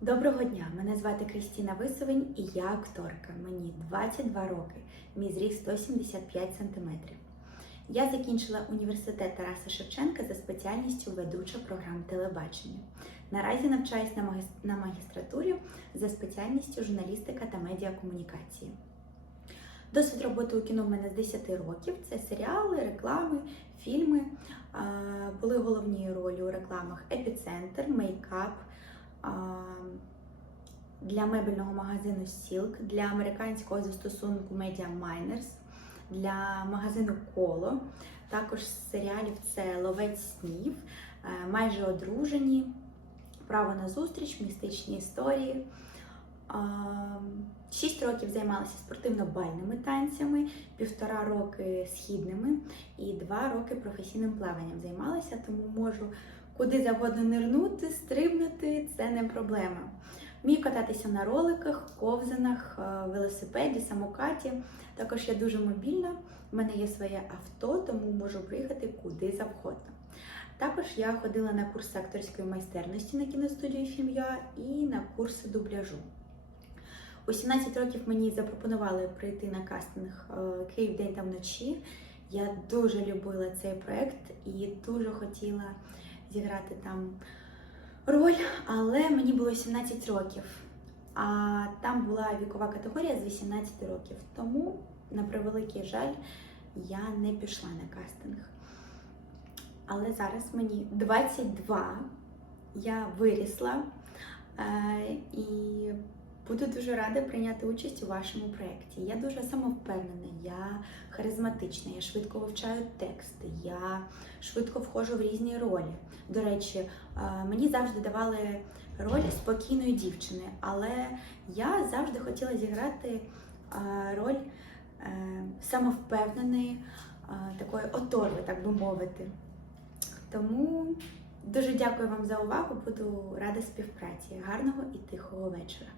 Доброго дня! Мене звати Крістіна Висовень і я акторка. Мені 22 роки, мій зріст 175 см. Я закінчила університет Тараса Шевченка за спеціальністю ведуча програм телебачення. Наразі навчаюсь на, магіс- на магістратурі за спеціальністю журналістика та медіакомунікації. Досвід роботи у кіно в мене з 10 років. Це серіали, реклами, фільми. Були головні ролі у рекламах Епіцентр, Мейкап, для мебельного магазину Silk, для американського застосунку Media Miners, для магазину Коло, також з серіалів це Ловець снів, е, майже одружені, Право на зустріч, містичні історії. Шість років займалася спортивно-бальними танцями, півтора роки східними і два роки професійним плаванням займалася, тому можу куди завгодно нирнути, стрибнути це не проблема. Вмію кататися на роликах, ковзанах, е, велосипеді, самокаті. Також я дуже мобільна. У мене є своє авто, тому можу приїхати куди завгодно. Також я ходила на курси акторської майстерності на кіностудію Фім'я і на курси дубляжу. У 17 років мені запропонували прийти на кастинг е, Київ день та вночі. Я дуже любила цей проект і дуже хотіла зіграти там роль, але мені було 17 років, а там була вікова категорія з 18 років. Тому, на превеликий жаль, я не пішла на кастинг. Але зараз мені 22, я вирісла е, і буду дуже рада прийняти участь у вашому проєкті. Я дуже самовпевнена, я харизматична, я швидко вивчаю тексти, я швидко входжу в різні ролі. До речі, е, мені завжди давали роль спокійної дівчини, але я завжди хотіла зіграти е, роль е, самовпевненої, такої оторви, так би мовити. Тому дуже дякую вам за увагу. Буду рада співпраці. Гарного і тихого вечора.